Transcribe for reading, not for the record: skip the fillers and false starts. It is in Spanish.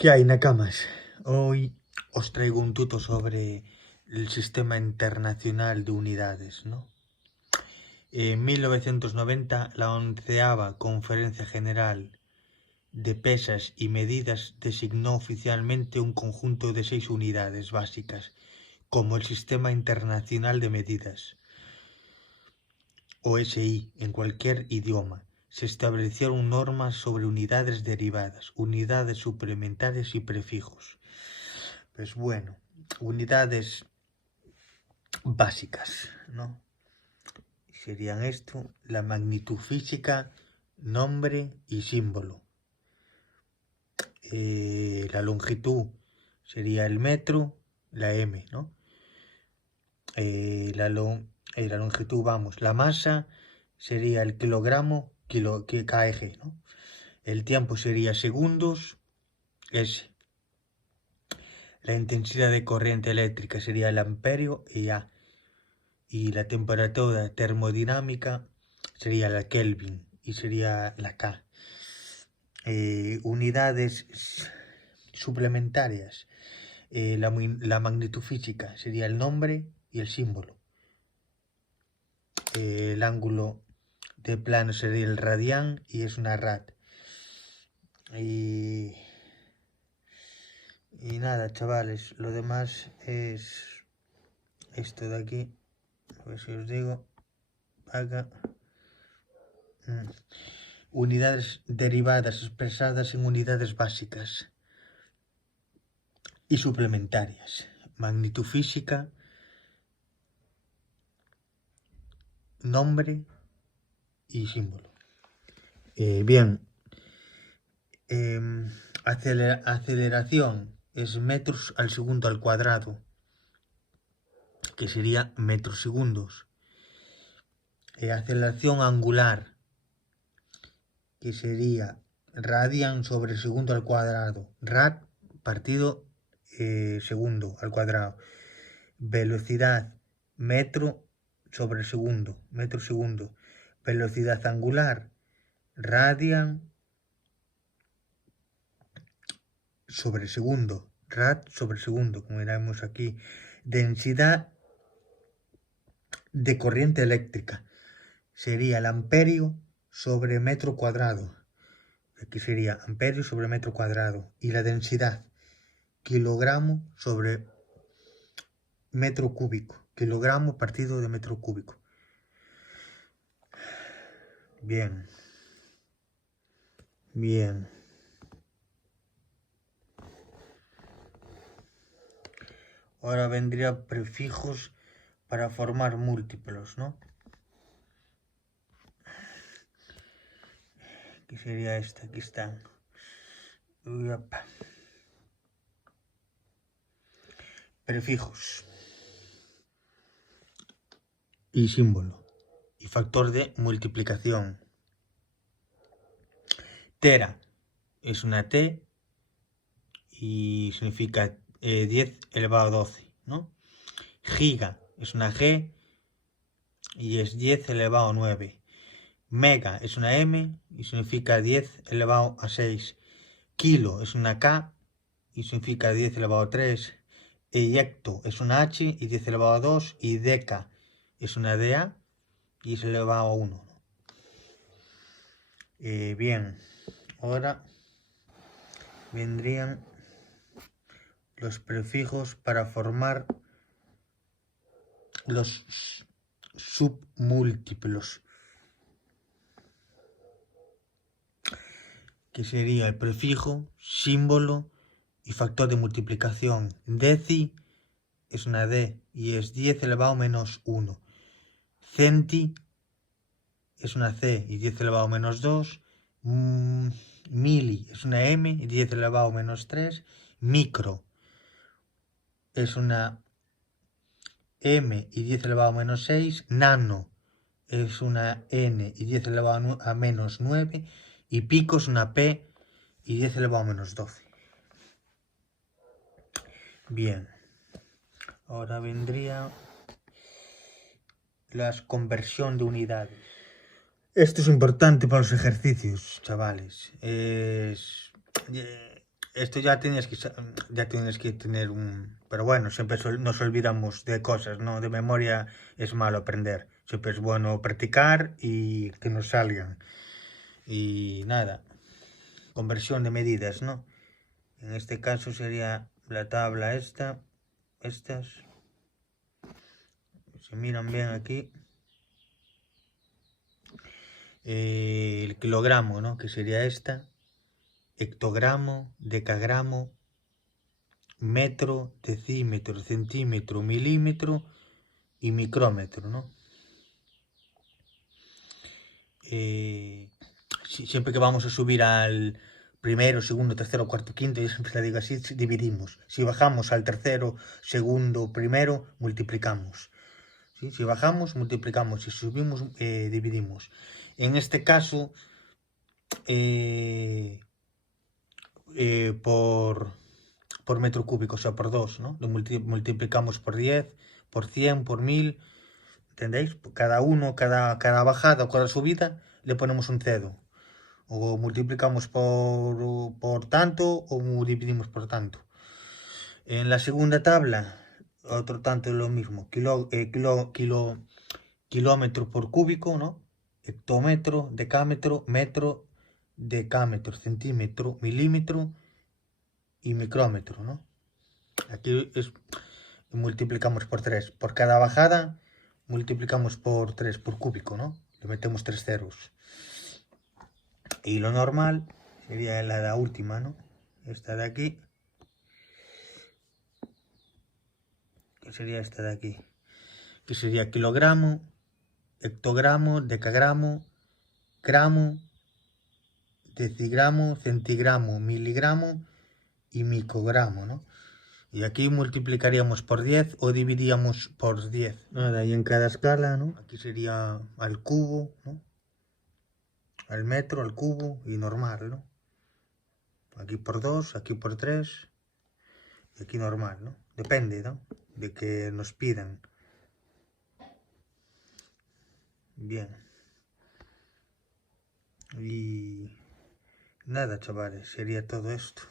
¿Qué hay, nakamas? Hoy os traigo un tuto sobre el Sistema Internacional de Unidades, ¿no? En 1990, la 11ª Conferencia General de Pesas y Medidas designó oficialmente un conjunto de 6 unidades básicas, como el Sistema Internacional de Medidas, o SI, en cualquier idioma. Se establecieron normas sobre unidades derivadas, unidades suplementarias y prefijos. Pues bueno, unidades básicas, ¿no? Serían esto: la magnitud física, nombre y símbolo. La longitud sería el metro, la M, ¿no? La longitud, vamos, la masa sería el kilogramo, kg, ¿no? El tiempo sería segundos, S. La intensidad de corriente eléctrica sería el amperio, A. Y la temperatura termodinámica sería la Kelvin y sería la K. Unidades suplementarias. La magnitud física sería el nombre y el símbolo. El ángulo de plano sería el radián y es una rad. Y nada, chavales, lo demás es esto de aquí. A ver si os digo. Acá. Unidades derivadas expresadas en unidades básicas y suplementarias. Magnitud física, nombre y símbolo. Bien. Aceleración es metros al segundo al cuadrado, que sería metros segundos. Aceleración angular, que sería radian sobre segundo al cuadrado, rad partido segundo al cuadrado. Velocidad, metro sobre segundo, metro segundo. Velocidad angular, radian sobre segundo, rad sobre segundo, como veremos aquí. Densidad de corriente eléctrica sería el amperio sobre metro cuadrado. Aquí sería amperio sobre metro cuadrado. Y la densidad, kilogramo sobre metro cúbico. Kilogramo partido de metro cúbico. Bien. Bien. Ahora vendría prefijos para formar múltiplos, ¿no? ¿Qué sería esta? Aquí están. Prefijos y símbolo y factor de multiplicación. Tera es una T y significa 10 elevado a 12, ¿no? Giga es una G y es 10 elevado a 9. Mega es una M y significa 10 elevado a 6. Kilo es una K y significa 10 elevado a 3. Eyecto es una H y 10 elevado a 2. Y deca es una DA y es elevado a 1. Bien, ahora vendrían los prefijos para formar los submúltiplos, que sería el prefijo, símbolo y factor de multiplicación. Deci es una D y es 10 elevado a menos 1. Centi es una C y 10 elevado a menos 2. Mili es una M y 10 elevado a menos 3. Micro es una M y 10 elevado a menos 6. Nano es una N y 10 elevado a menos 9. Y pico es una P y 10 elevado a menos 12. Bien. Ahora vendría la conversión de unidades. Esto es importante para los ejercicios, chavales. esto ya tienes que tener un... Pero bueno, siempre nos olvidamos de cosas, ¿no? De memoria es malo aprender. Siempre es bueno practicar y que nos salgan. Y nada, conversión de medidas, ¿no? En este caso sería la tabla estas. Se miran bien aquí. El kilogramo, ¿no? Que sería esta. Hectogramo, decagramo, metro, decímetro, centímetro, milímetro y micrómetro, ¿no? Siempre que vamos a subir al primero, segundo, tercero, cuarto, quinto, yo siempre le digo así, dividimos. Si bajamos al tercero, segundo, primero, multiplicamos. ¿Sí? Si bajamos, multiplicamos. Si subimos, dividimos. En este caso, por metro cúbico, o sea, por 2, ¿no? Lo multiplicamos por 10, por 100, por 1000, ¿entendéis? Cada bajada o cada subida le ponemos un cedo. O multiplicamos por tanto o dividimos por tanto. En la segunda tabla, otro tanto es lo mismo. Kilómetro por cúbico, ¿no? Hectómetro, decámetro, metro, decámetro, centímetro, milímetro y micrómetro, ¿no? Aquí multiplicamos por 3. Por cada bajada multiplicamos por 3, por cúbico, ¿no? Le metemos 3 ceros. Y lo normal sería la última, ¿no? Esta de aquí. Que sería esta de aquí. Que sería kilogramo, hectogramo, decagramo, gramo, decigramo, centigramo, miligramo y microgramo, ¿no? Y aquí multiplicaríamos por 10 o dividíamos por 10. Nada, y en cada escala, ¿no? Aquí sería al cubo, ¿no? Al metro, al cubo y normal, ¿no? Aquí por 2, aquí por 3 y aquí normal, ¿no? Depende, ¿no? De que nos pidan. Bien. Y nada, chavales, sería todo esto.